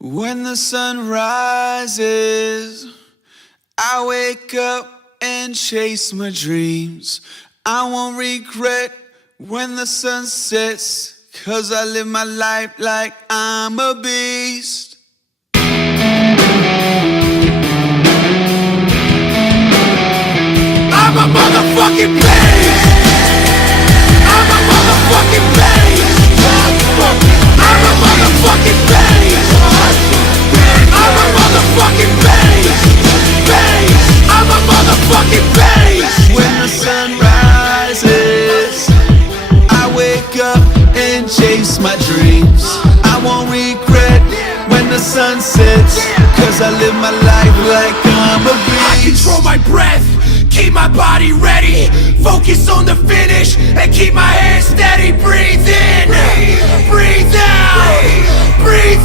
When the sun rises, I wake up and chase my dreams. I won't regret when the sun sets, 'cause I live my life like I'm a beast. I'm a motherfucking beast. I'm a motherfucking beast. I'm a motherfucking beast. I'm a motherfucking beast. I'm a motherfucking beast. When the sun rises, I wake up and chase my dreams. I won't regret when the sun sets, 'cause I live my life like I'm a beast. I control my breath, keep my body ready, focus on the finish, and keep my head steady. Breathe in, breathe out, breathe